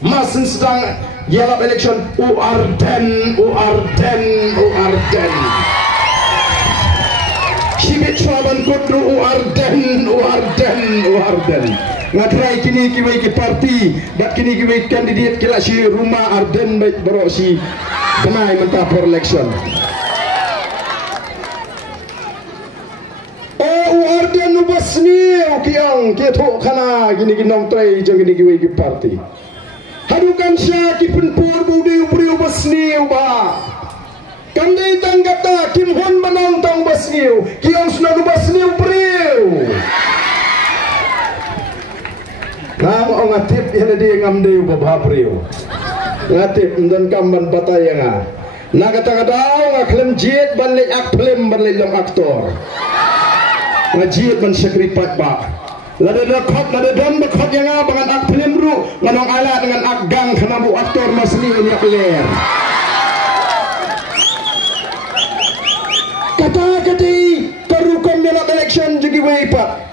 masih sedang yelap election Uarden Sibit Swaban Kudru Uarden ngatrai kini kiwai ki parti dak kini kiwai kandidat kila si rumah Arden baik berosi kenai mentah per election Uarden ubasni kiang keto kana gini ginong trai jang gini kiwai ki parti hadukan sya ki penpur budi ubri ubasni uba kandai tanggata Kim Hon menantang basniu kiang sudah ubasni ubriu Nam o ngatip yana di ngamdeu babhapriu ngatip dan kamban batayanga na kata-kata ngaklem jiet ban lek ak film ban lek lam aktor ngajiet ban sakripat ba lada dakot lada dam bakot yang bangan ak film ru nganong ala dengan ak gang kana bu aktor masni yak ler kata-kati karukan melak election jugi weipat